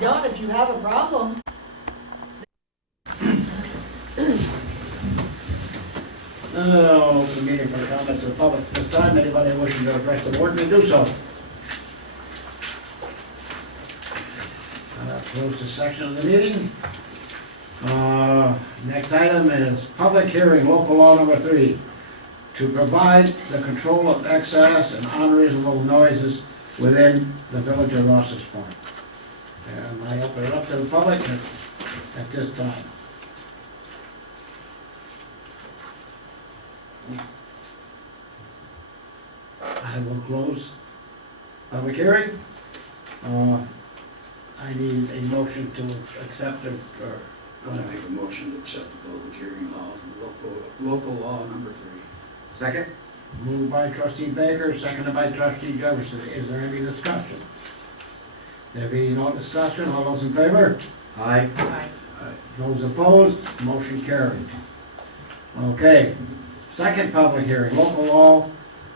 done if you have a problem. Open meeting for the comments of the public. At this time, anybody wishing to address the board may do so. Close this section of the meeting. Next item is public hearing, local law number 3, to provide the control of excess and unreasonable noises within the village of Rouses Point. And I open it up to the public at this time. I will close public hearing. I need a motion to accept it, or, I'm gonna make a motion to accept the public hearing law, local law number 3. Second? moved by trustee Baker, seconded by trustee Jefferson. Is there any discussion? There being no discussion, all those in favor? Aye. Aye. Those opposed, motion carried. Okay, second public hearing, local law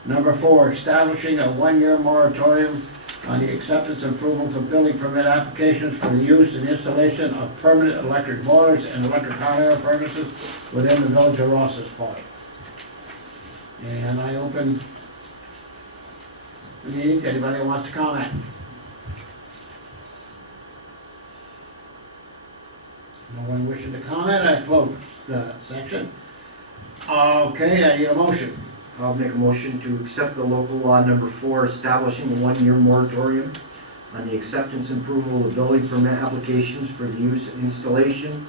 number 4, establishing a 1-year moratorium on the acceptance and approvals of building permit applications for the use and installation of permanent electric boilers and electric hot air furnaces within the village of Rouses Point. And I open the meeting to anybody who wants to comment. No one wishing to comment, I close the section. Okay, I need a motion. I'll make a motion to accept the local law number 4, establishing a 1-year moratorium on the acceptance and approval of building permit applications for the use and installation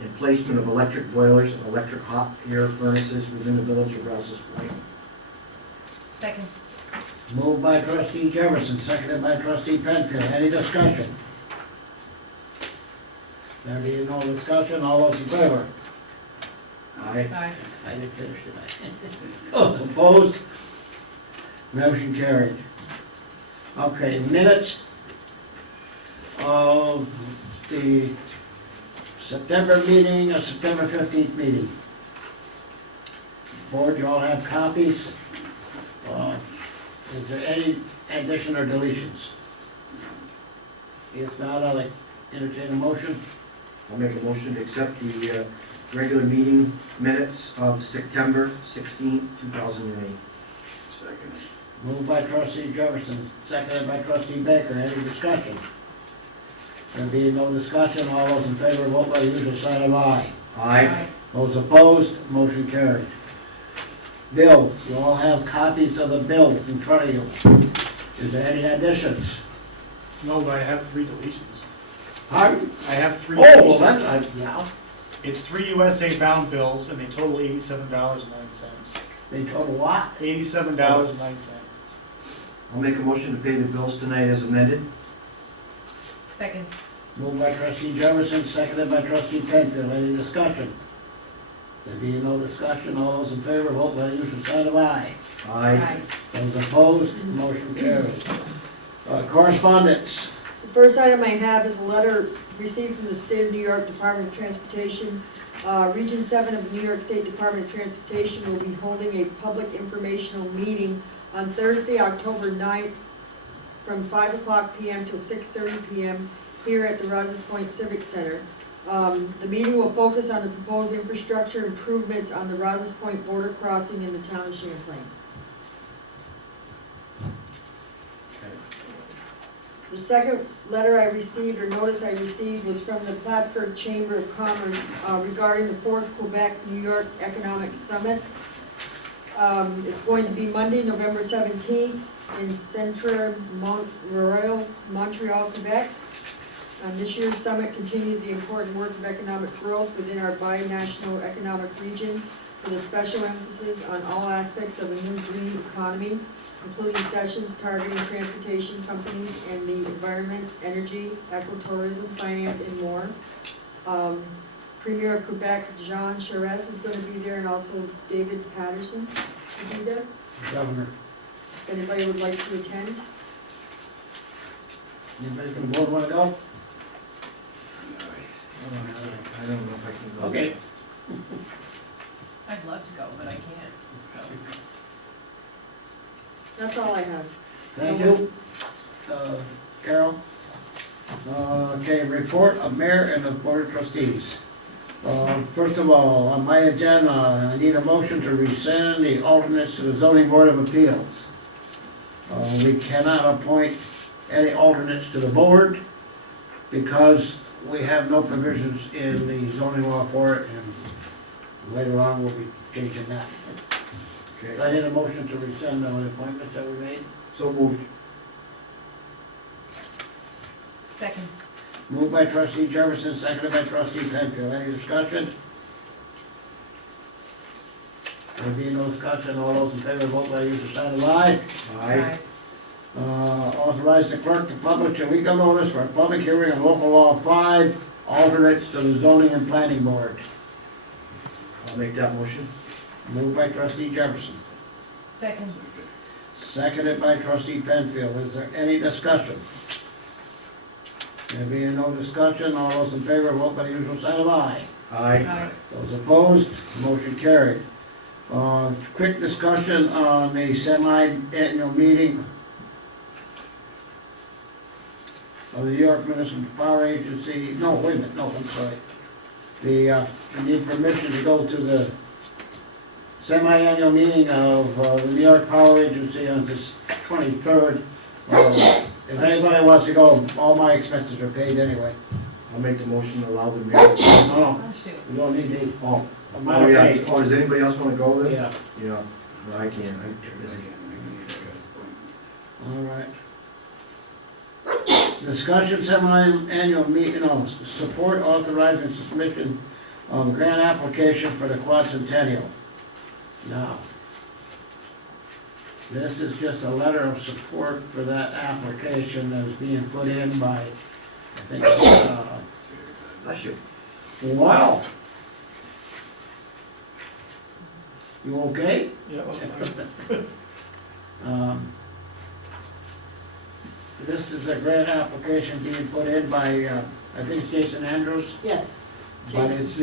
and placement of electric boilers and electric hot air furnaces within the village of Rouses Point. Second. Moved by trustee Jefferson, seconded by trustee Penfield. Any discussion? There being no discussion, all those in favor? Aye. Aye. I didn't finish it. Those opposed? Motion carried. Okay, minutes of the September meeting, September 15th meeting. Board, you all have copies. Is there any addition or deletions? If not, I'll entertain a motion. I'll make a motion to accept the regular meeting minutes of September 16, 2008. Second. Moved by trustee Jefferson, seconded by trustee Baker. Any discussion? There being no discussion, all those in favor, vote by the usual sign of aye. Aye. Those opposed, motion carried. Bills, you all have copies of the bills in front of you. Is there any additions? No, but I have 3 deletions. Pardon? I have 3 Oh, well, deletions. that's, yeah, It's 3 USA bound bills, and they total $87.09. they total what? $87.09. I'll make a motion to pay the bills tonight as amended. Second. Moved by trustee Jefferson, seconded by trustee Penfield. Any discussion? There being no discussion, all those in favor, vote by the usual sign of aye. Aye. Those opposed, motion carried. Correspondence. The first item I have is a letter received from the State of New York Department of Transportation. Region 7 of the New York State Department of Transportation will be holding a public informational meeting on Thursday, October 9th, from 5 o'clock p.m. till 6:30 p.m. here at the Rouses Point Civic Center. The meeting will focus on the proposed infrastructure improvements on the Rouses Point border crossing in the town of Champlain. The second letter I received, or notice I received, was from the Plattsburgh Chamber of Commerce regarding the 4th Quebec-New York Economic Summit. It's going to be Monday, November 17th in Centre Royal, Montreal, Quebec. This year's summit continues the important work of economic growth within our bi-national economic region with a special emphasis on all aspects of a new green economy, including sessions targeting transportation companies and the environment, energy, ecotourism, finance, and more. Premier of Quebec, Jean Charest, is going to be there, and also David Patterson will be there. Governor. If anybody would like to attend. Anybody from the board want to go? I don't know if I can go. Okay. I'd love to go, but I can't, so. That's all I have. Thank you. Carol? Okay, report of mayor and the board of trustees. First of all, on my agenda, I need a motion to rescind the alternates to the zoning board of appeals. We cannot appoint any alternates to the board because we have no provisions in the zoning law for it, and later on we'll be changing that. So I need a motion to rescind the appointments that we made. So moved. Second. Moved by trustee Jefferson, seconded by trustee Penfield. Any discussion? There being no discussion, all those in favor vote by usual sign of aye. Aye. Authorize the clerk to publish a legal notice for a public hearing on local law 5, alternates to the zoning and planning board. I'll make that motion. Moved by trustee Jefferson, Second. seconded by trustee Penfield. Is there any discussion? There being no discussion, all those in favor vote by the usual sign of aye. Aye. Those opposed, motion carried. Quick discussion on the semi-annual meeting of the New York Municipal Power Agency. No, wait a minute, no, I'm sorry. We need permission to go to the semi-annual meeting of the New York Power Agency on this 23rd. If anybody wants to go, all my expenses are paid anyway. I'll make the motion to allow the mayor. No, Oh, shoot. we don't need the, Oh, mine oh, are yeah. paid. Oh, does anybody else wanna go then? Yeah, Yeah. No, I can't. I'm too busy. all right. Discussion semi-annual meeting, no, support authorizing submission of grant application for the quadcentennial. Now, this is just a letter of support for that application that is being put in by, I think, Bless you. wow. You okay? Yeah, This is a grant application being put in by, I think it's Jason Andrews, Yes, but it's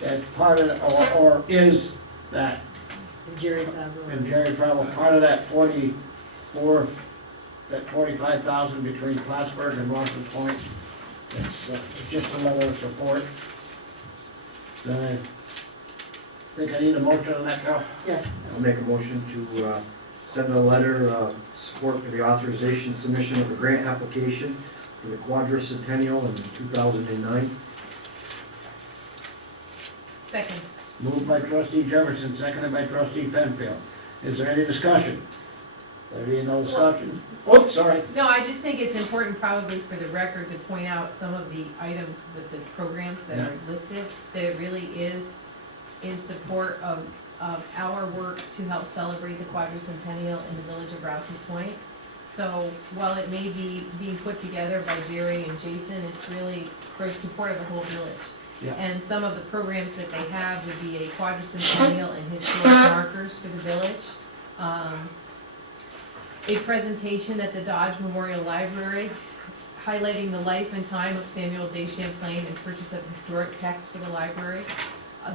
that part of, or is that, Jerry Favreau. and Jerry Farrell, part of that 45,000 between Plattsburgh and Rouses Point. It's just a letter of support. Then I think I need a motion on that, Carol. Yes, I'll make a motion to send a letter of support for the authorization submission of a grant application for the quadricentennial in 2009. Second. Moved by trustee Jefferson, seconded by trustee Penfield. Is there any discussion? There being no discussion? Oops, sorry. No, I just think it's important probably for the record to point out some of the items with the programs that are listed, that it really is in support of our work to help celebrate the quadricentennial in the village of Rouses Point. So while it may be being put together by Jerry and Jason, it's really for support of the whole village. Yeah. And some of the programs that they have would be a quadricentennial and historic markers for the village. A presentation at the Dodge Memorial Library highlighting the life and time of Samuel de Champlain and purchase of historic texts for the library.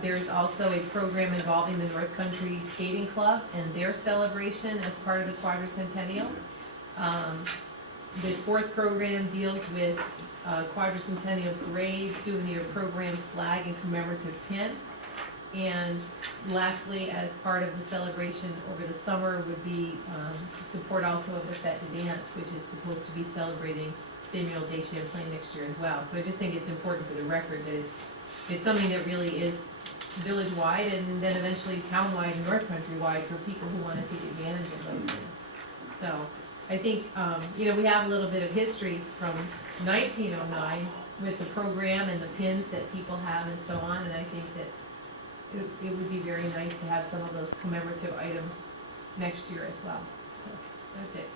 There's also a program involving the North Country Skating Club and their celebration as part of the quadricentennial. The fourth program deals with quadricentennial parade, souvenir program, flag, and commemorative pin. And lastly, as part of the celebration over the summer would be support also of the Fête de Dance, which is supposed to be celebrating Samuel de Champlain next year as well. So I just think it's important for the record that it's something that really is village-wide and then eventually town-wide and North Country-wide for people who want to take advantage of those things. So I think, we have a little bit of history from 1909 with the program and the pins that people have and so on, and I think that it would be very nice to have some of those commemorative items next year as well. So that's it.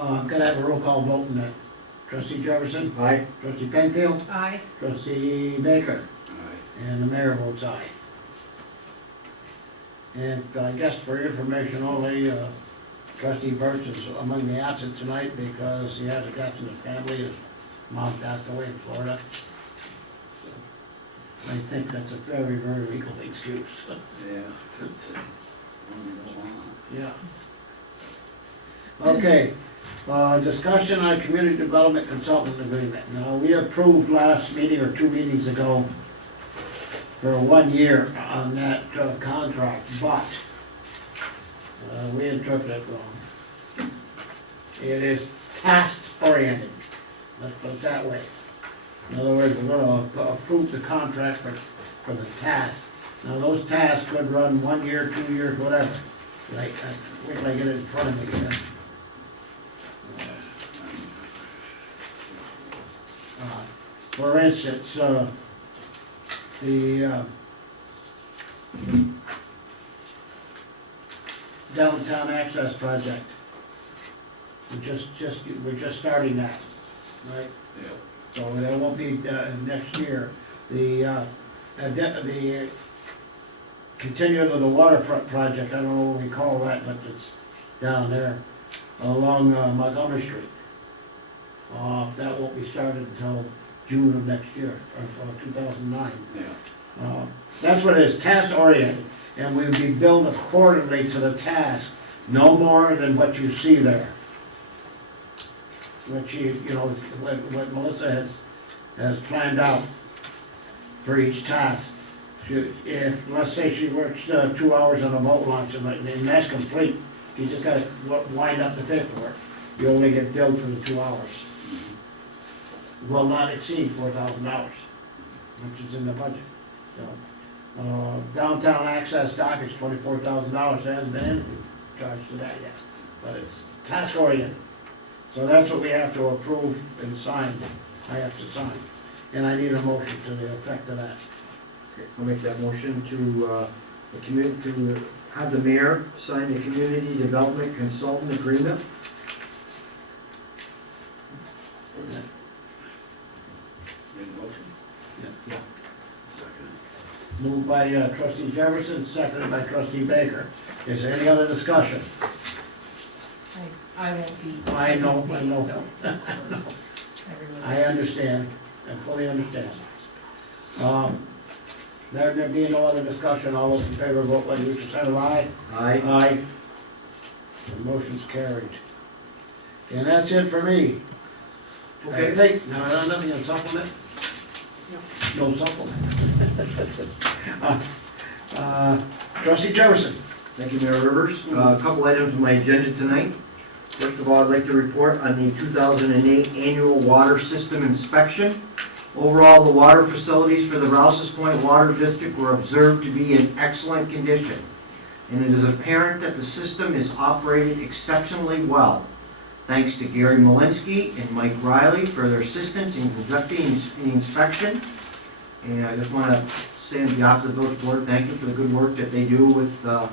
I'm gonna have a roll call vote on that. Trustee Jefferson? Aye. Trustee Penfield? Aye. Trustee Baker? Aye. And the mayor votes aye. And I guess for information only, trustee Birch is among the absent tonight because he has a death in his family. His mom passed away in Florida. So I think that's a very, very legal excuse. Yeah, that's it. One we don't want. Yeah. Okay, Discussion on community development consultant agreement. Now, we approved last meeting or 2 meetings ago for 1 year on that contract, but we interpreted it wrong. It is task oriented, let's put it that way. In other words, we're gonna approve the contract for the task. Now, those tasks could run 1 year, 2 years, whatever. Like, wait till I get it in front of me here. For instance, the downtown access project. We're just starting that, right? Yeah. So that won't be next year. The continuing of the waterfront project, I don't know what we call that, but it's down there along Montgomery Street. That won't be started until June of next year, or 2009. Yeah. That's what it is, task oriented, and we'll be billed accordingly to the task, no more than what you see there. What what Melissa has planned out for each task. If, let's say she works 2 hours on a boat launch, and that's complete, you just gotta wind up the paperwork. You only get billed for the 2 hours. Will not exceed $4,000, which is in the budget. So, downtown access dock is $24,000, there hasn't been anything charged to that yet, but it's task oriented. So that's what we have to approve and sign, I have to sign, and I need a motion to the effect of that. Okay, I'll make that motion to have the mayor sign the community development consultant agreement. Need a motion? Yeah. Second. Moved by trustee Jefferson, seconded by trustee Baker. Is there any other discussion? I won't be I know, participating, so. everyone. I understand, I fully understand. There being no other discussion, all those in favor, vote by usual sign of aye. Aye. Aye. The motion's carried. And that's it for me. I Okay. think, no, nothing in supplement? No supplement. Trustee Jefferson. Thank you, Mayor Rivers. A couple items on my agenda tonight. First of all, I'd like to report on the 2008 annual water system inspection. Overall, the water facilities for the Rouses Point Water District were observed to be in excellent condition, and it is apparent that the system is operating exceptionally well. Thanks to Gary Malinsky and Mike Riley for their assistance in conducting the inspection. And I just want to say on behalf of the village board, thank you for the good work that they do with the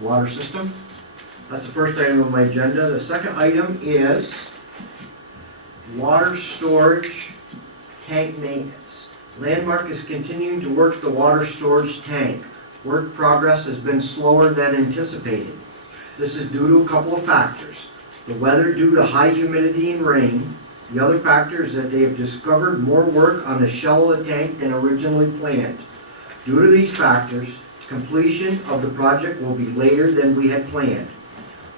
water system. That's the first item on my agenda. The second item is water storage tank maintenance. Landmark is continuing to work the water storage tank. Work progress has been slower than anticipated. This is due to a couple of factors. The weather due to high humidity and rain. The other factor is that they have discovered more work on the shell of the tank than originally planned. Due to these factors, completion of the project will be later than we had planned.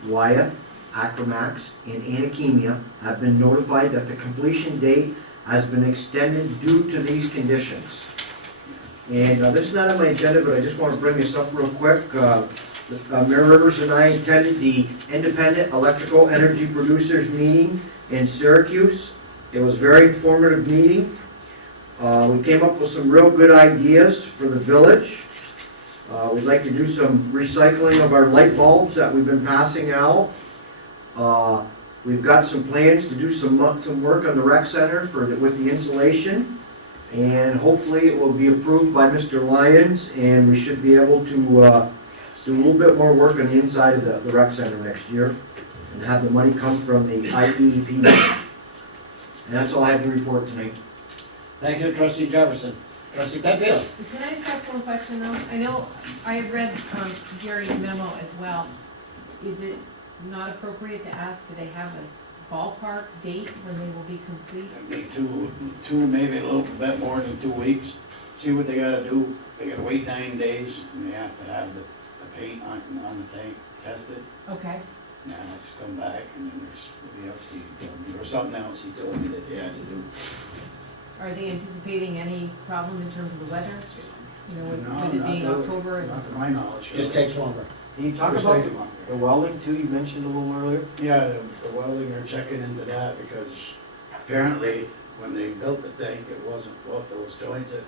Wyeth, Acromax, and Anakemia have been notified that the completion date has been extended due to these conditions. And this is not on my agenda, but I just want to bring this up real quick. Mayor Rivers and I attended the Independent Electrical Energy Producers meeting in Syracuse. It was a very informative meeting. We came up with some real good ideas for the village. We'd like to do some recycling of our light bulbs that we've been passing out. We've got some plans to do some work on the rec center with the insulation. And hopefully it will be approved by Mr. Lyons, and we should be able to do a little bit more work on the inside of the rec center next year and have the money come from the IEEP money. And that's all I have to report tonight. Thank you, trustee Jefferson. Trustee Penfield. Can I just ask one question though? I know I had read Gary's memo as well. Is it not appropriate to ask, do they have a ballpark date when they will be complete? Maybe two, maybe a little bit more than 2 weeks. See what they gotta do. They gotta wait 9 days, and they have to have the paint on the tank tested. Okay, Now it's come back, and then there's something else he told me, or something else he told me that they had to do. Are they anticipating any problem in terms of the weather? You know, No, with it not being to- October and, Not to my knowledge. Just takes longer. Can you talk Just about take them up. the welding too, you mentioned a little earlier? Yeah, the welding, are checking into that, because apparently, when they built the thing, it wasn't, well, those joints that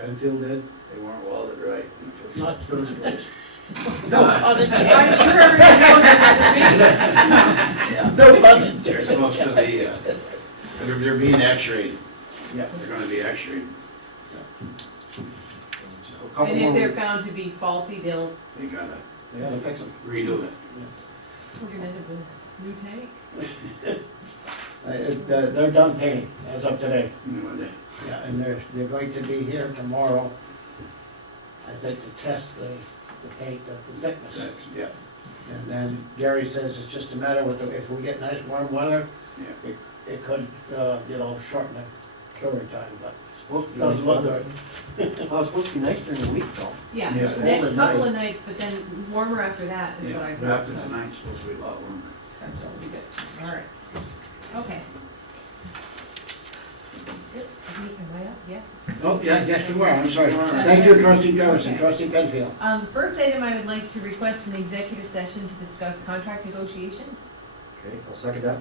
Penfield did, they weren't welded right in the Not- first place. No pun intended. I'm sure everybody knows it wasn't me. No pun intended. They're supposed to be, they're being X-rayed, Yeah. they're gonna be X-rayed. A couple And if more they're weeks. found to be faulty, They gotta They gotta fix them. redo it. we're gonna end up with a new tank. They're done painting as of today. You know, they- Yeah, and they're going to be here tomorrow, I think, to test the paint, the thickness. that's- Yeah, And then Gary says it's just a matter with, if we get nice warm weather, yeah. it could, shorten the curing time, but Supposed to be doesn't look nice good. weather. Oh, it's supposed to be nice during the week though. Yeah, Yeah. next Overnight. couple of nights, but then warmer after that is what Yeah, I've but heard, after so tonight's supposed to be a lot warmer. that's what we good. All right. Okay. Good. Am I up? Yes? Oh, yeah, yes, you are, I'm sorry. Thank you, trustee Jefferson, trustee Penfield. First item, I would like to request an executive session to discuss contract negotiations. Okay, I'll second that.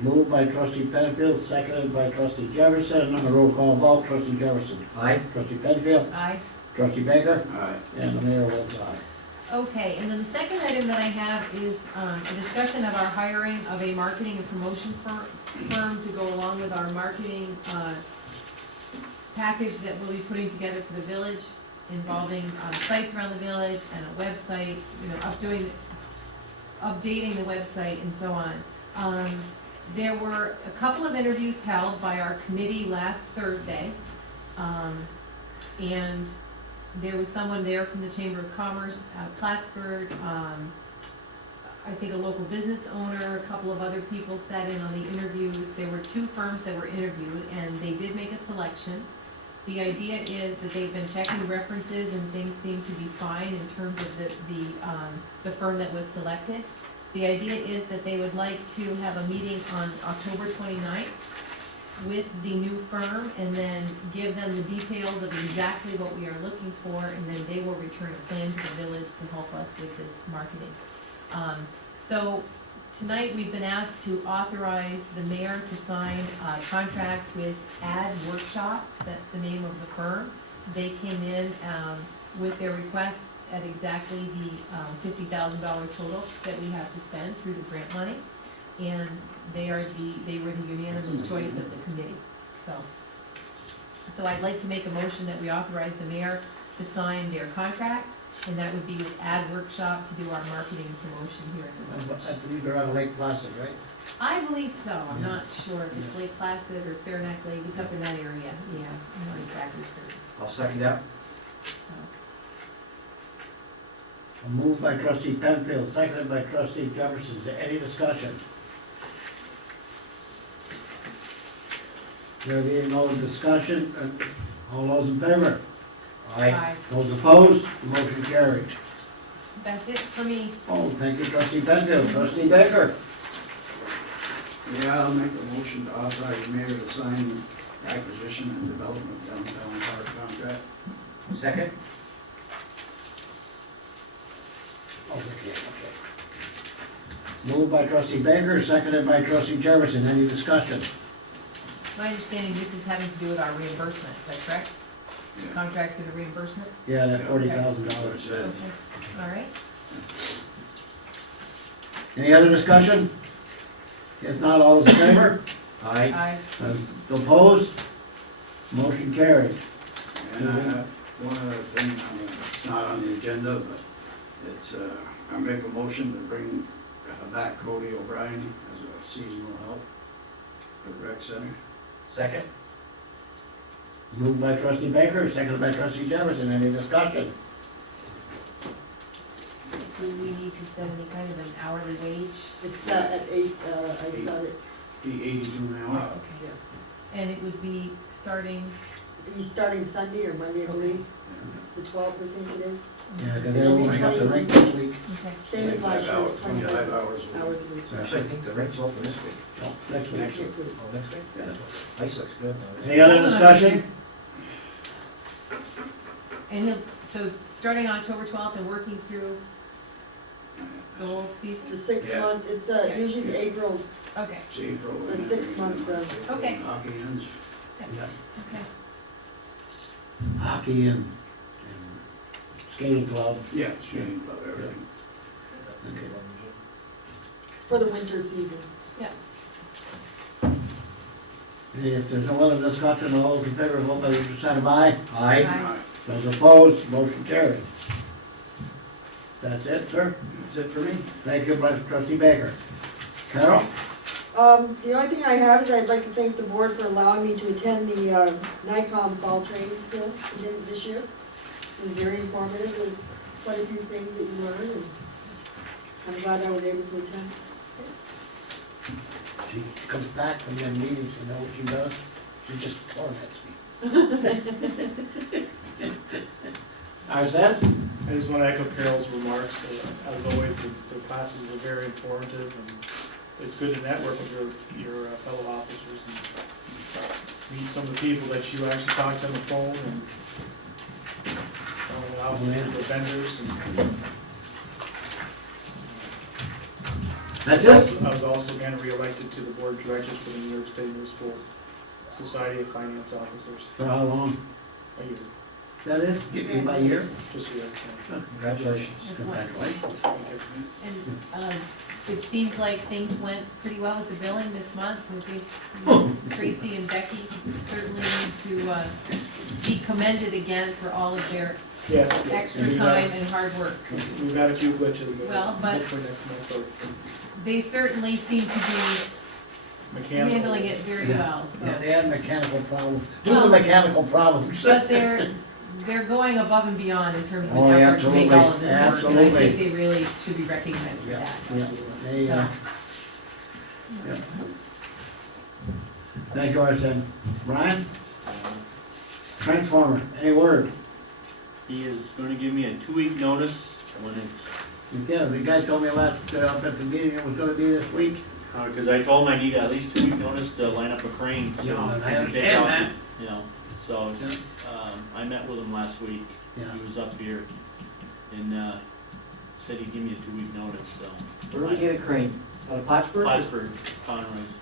Moved by trustee Penfield, seconded by trustee Jefferson, on a roll call vote, trustee Jefferson. Aye. Trustee Penfield, Aye. trustee Baker, All right. and the mayor votes aye. Okay, and then the second item that I have is a discussion of our hiring of a marketing and promotion firm to go along with our marketing package that we'll be putting together for the village, involving sites around the village and a website, updating the website and so on. There were a couple of interviews held by our committee last Thursday, and there was someone there from the Chamber of Commerce out of Plattsburgh, I think a local business owner, a couple of other people sat in on the interviews. There were 2 firms that were interviewed, and they did make a selection. The idea is that they've been checking references and things seem to be fine in terms of the firm that was selected. The idea is that they would like to have a meeting on October 29th with the new firm, and then give them the details of exactly what we are looking for, and then they will return a plan to the village to help us with this marketing. So tonight, we've been asked to authorize the mayor to sign a contract with Ad Workshop, that's the name of the firm. They came in with their request at exactly the $50,000 total that we have to spend through the grant money. And they were the unanimous choice of the committee, so. So I'd like to make a motion that we authorize the mayor to sign their contract, and that would be with Ad Workshop to do our marketing and promotion here in the I village. believe they're on Lake Placid, right? I believe so, I'm not sure if it's Lake Placid or Saranac Lake, it's up in that area, yeah, I'm not exactly certain, I'll second that. so. Moved by trustee Penfield, seconded by trustee Jefferson. Is there any discussion? There being no discussion, all those in favor? Aye. Those opposed, motion carried. That's it for me. Oh, thank you, trustee Penfield. Trustee Baker? Yeah, I'll make a motion to authorize the mayor to sign acquisition and development downtown park contract. Second? Okay. Moved by trustee Baker, seconded by trustee Jefferson. Any discussion? My understanding, this is having to do with our reimbursement, is that correct? Yeah. Contract for the reimbursement? Yeah, that $40,000. Okay, all right. Any other discussion? If not, all those in favor? Aye. Aye. Opposed? Motion carried. And I have one other thing, it's not on the agenda, but it's, I make a motion to bring back Cody O'Brien as a seasonal help for the rec center. Second? Moved by trustee Baker, seconded by trustee Jefferson. Any discussion? Do we need to set any kind of an hourly wage? It's at 8, I got it, The 82 an hour. Okay. And it would be starting, he's starting Sunday or Monday, I believe, the 12th, I think it is. Yeah, because they're opening up the rink this week. Okay. Same as last year, 25 25 hours. a week. hours a week. Actually, I think the rink's open this week. No, next week. Next week. Oh, next week? Yeah. Ice looks good. Any other discussion? And he'll, so starting on October 12th and working through the whole season? The 6 Yeah. month, it's Okay. usually the April, Okay, It's April. It's a 6-month, Okay. Hockey ends. Yeah. okay. Hockey and skating club. Yeah, shooting club, everything. Okay. it's for the winter season. If there's no other discussion, all those in favor, vote by the usual sign of aye. Aye. Aye. Those opposed, motion carried. That's it, sir. That's it for me. Thank you, trustee Baker. Carol? The only thing I have is I'd like to thank the board for allowing me to attend the NICOM fall training school again this year. It was very informative, there's quite a few things that you learn, and I'm glad I was able to attend. She comes back from them meetings, you know what she does? She just torments me. How's that? I just want to echo Carol's remarks. As always, the classes were very informative, and it's good to network with your fellow officers and meet some of the people that you actually talk to on the phone, and the officers, the vendors, and That's it? I was also again reelected to the board of directors for the New York State Municipal Society of Finance Officers. For how long? A year, That is? By year? just a year. Congratulations. That's wonderful. Congratulations. Thank you. And, it seems like things went pretty well with the billing this month. I think Tracy and Becky certainly need to be commended again for all of their Yes, extra time and hard work. we've got a few glitches, but Well, but- hopefully next month or They certainly seem to be mechanical. handling it very well. so. Yeah, they had mechanical problems. Due Well- to mechanical problems. But they're going above and beyond in terms of Oh, an effort to make all of this work. And I absolutely. think they really should be recognized for Yeah, that. yeah. They, So, yeah. Thank you, Arson. Brian? Transformer, any word? He is gonna give me a 2-week notice when it's, Yeah, the guy told me last, up at the meeting it was gonna be this week. cause I told him I need at least 2-week notice to line up a crane, so. Yeah, and I can take understand out that. the- You know, so, Yeah. I met with him last week. Yeah. He was up here and, said he'd give me a 2-week notice, so. Where do we get a crane? Out of Plattsburgh? Plattsburgh, Conroy's.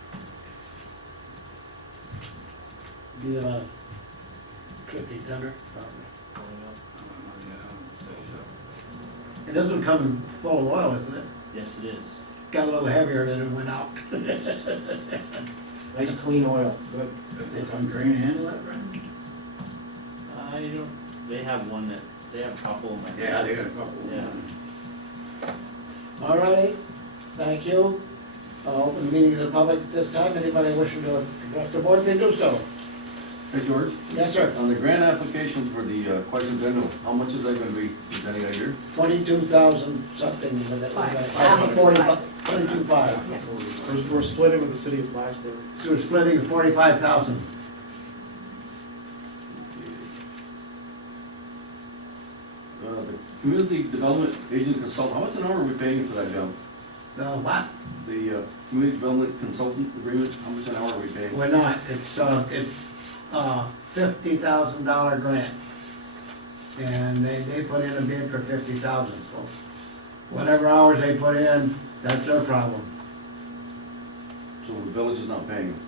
The, tribute tender, probably. It doesn't come in full of oil, isn't it? Yes, it is. Got a little heavier than it went out. Nice clean oil. Good. If they can drain handle that, Brent? I don't, they have one that, they have a couple of them. I think. Yeah, they got a couple. Yeah. All righty, thank you. Open the meeting to the public at this time. Anybody wishing to address the board may do so. Hey, George, Yes, sir. on the grant application for the quadcentennial, how much is that gonna be, is any idea? 22,000 something, with it. Five. Half of 45, 22.5. Yeah. We're splitting with the city of Plattsburgh. So we're splitting 45,000. The community development agent consultant, how much an hour are we paying for that job? No, what? The community development consultant agreement, how much an hour are we paying? We're not. It's $50,000 grant. And they put in a bid for 50,000, so whatever hours they put in, that's their problem. So the village is not paying them?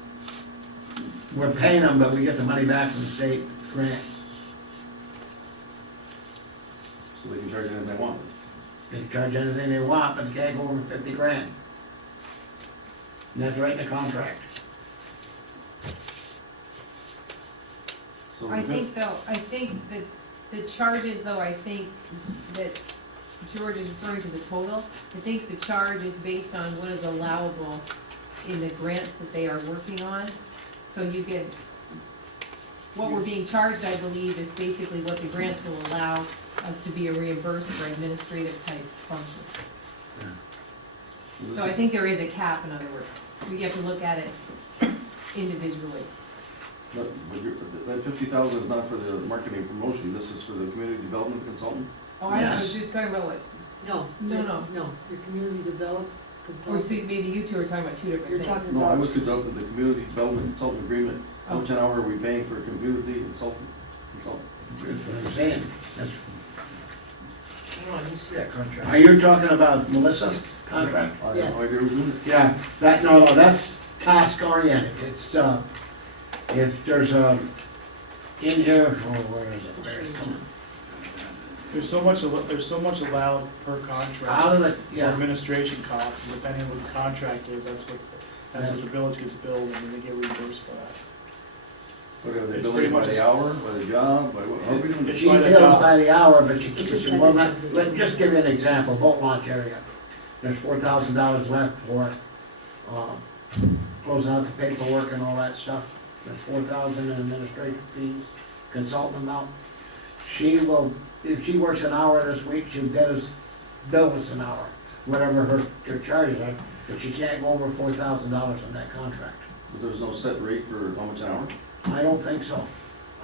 We're paying them, but we get the money back from the state grant. So they can charge anything they want? They can charge anything they want, but they can't go over 50 grand. And that's right in the contract. So I think that the charges though, I think that George is referring to the total. I think the charge is based on what is allowable in the grants that they are working on. So you get, what we're being charged, I believe, is basically what the grants will allow us to be reimbursed for administrative type functions. So I think there is a cap, in other words. We have to look at it individually. That 50,000 is not for the marketing and promotion, this is for the community development consultant? Oh, I was Yes. just talking about what, No. No. No, your community develop or consultant. see, maybe you two are talking about two different You're things. talking No, I about, was consulting the community development consultant agreement, how much an hour are we paying for a community consultant? That's what I'm saying. That's- Oh, I didn't see that contract. Are you talking about Melissa's contract? I have Yes. no idea who's doing it. Yeah, no, that's task oriented. It's, if there's a, in here, oh, where is it? Where is it? There's so much allowed per Out contract of the, for yeah, administration costs, and depending on what the contract is, that's what the village gets billed, and then they get reimbursed for that. What are they It's billing pretty it by much the a- hour, by the job, by what, how are we doing It's this? she by the bills job. by the hour, but she, It's a well, percentage not, of the- let, just give you an example, boat launch area. There's $4,000 left for, closing out the paperwork and all that stuff. There's 4,000 in administrative fees, consultant amount. She will, if she works an hour this week, she'll bill us an hour, whatever her charges are, but she can't go over $4,000 on that contract. But there's no set rate for how much an hour? I don't think so.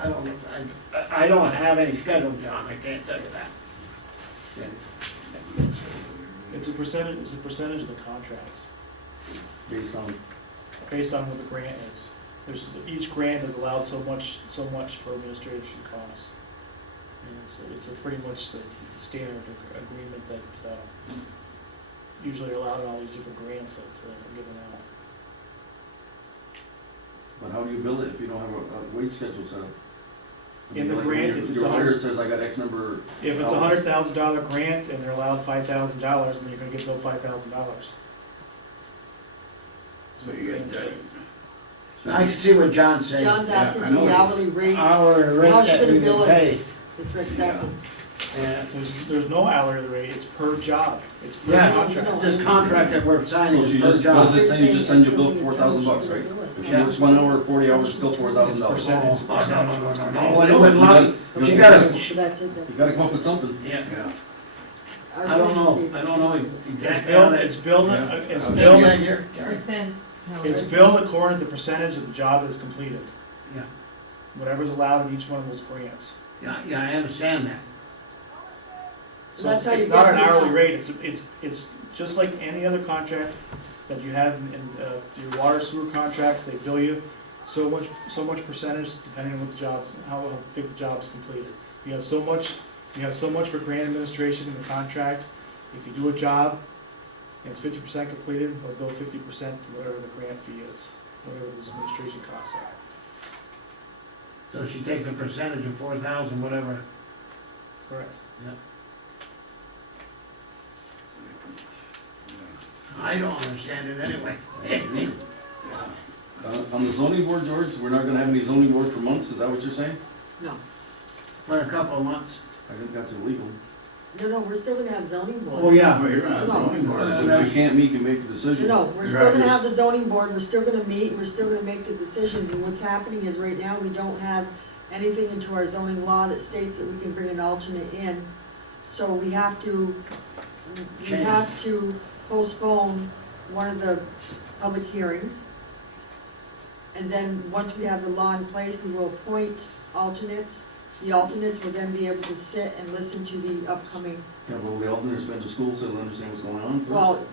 I don't have any schedule, John, I can't tell you that. It's a percentage of the contracts, Based on, based on what the grant is. Each grant is allowed so much for administration costs. And it's a pretty much, it's a standard agreement that, usually are allowed in all these different grants that are given out. but how do you bill it if you don't have a wage schedule set up? I In the mean, grant, like, if it's your a lawyer hundred- says I got X number. If it's a hours. $100,000 grant and they're allowed $5,000, then you're gonna get billed $5,000. So you get that. I can see what John's saying. John's asking I for know the you- hourly rate, Our rate How's she that gonna we bill would us? pay. it's right, exactly. And There's no hourly rate, it's per job, it's per Yeah. contract. this contract that we're signing So is she per just job. does it say you just send your bill for $4,000, right? If she Yeah. works 1 hour, 40 hours, still It's $4,000. percentage. No, it wouldn't let, she gotta, So that's it, You that's. gotta come up with something. yeah, Yeah. I don't know It's exactly. billed, it's billed, Yeah. it's I'll billed, show here, Percent, no, it's billed according to the percentage of the job that is completed. Yeah. Whatever's allowed in each one of those grants. Yeah, I understand that. So So that's how it's you not get an the hourly amount. rate, it's just like any other contract that you have in your water sewer contracts, they bill you so much percentage depending on what the job's, how big the job's completed. You have so much for grant administration in the contract. If you do a job and it's 50% completed, they'll bill 50% whatever the grant fee is, whatever the administration costs are. So she takes a percentage of 4,000, whatever. Correct. I don't understand it anyway. On the zoning board, George, we're not gonna have any zoning board for months, is that what you're saying? No, For a couple of months. I think that's illegal. no, we're still gonna have zoning board. Oh, yeah. Well, you're not zoning board. If you can't meet, you can make the decision. No, we're You're still gonna right, have the zoning board, we're still gonna meet, we're still gonna make the decisions, and what's happening is right now, we don't have anything into our zoning law that states that we can bring an alternate in. So we have to postpone one of the public hearings. And then, once we have the law in place, we will appoint alternates. The alternates will then be able to sit and listen to the upcoming, Yeah, well, the alternates been to school, so they'll understand what's going on first. well,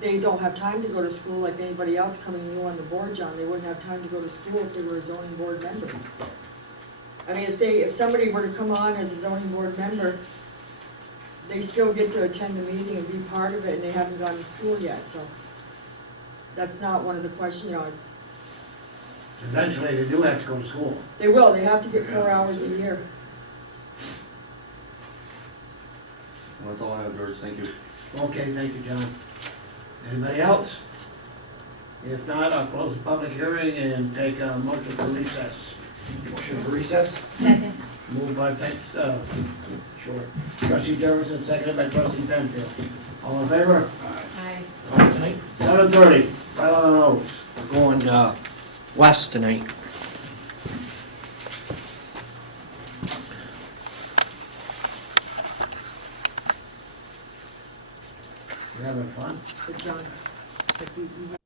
they don't have time to go to school like anybody else coming new on the board, John. They wouldn't have time to go to school if they were a zoning board member. I mean, if somebody were to come on as a zoning board member, they still get to attend the meeting and be part of it, and they haven't gone to school yet, so. That's not one of the questions, it's, Eventually, they do have to go to school. they will, they have to get 4 hours a year. Well, that's all I have, George, thank you. Okay, thank you, John. Anybody else? If not, I'll close the public hearing and take a motion for recess. Motion for recess? second. Moved by sure. Trustee Jefferson, seconded by trustee Penfield. All in favor? Aye. Tonight? 7:30, right on the nose. We're going, west tonight. You having fun? But John, like we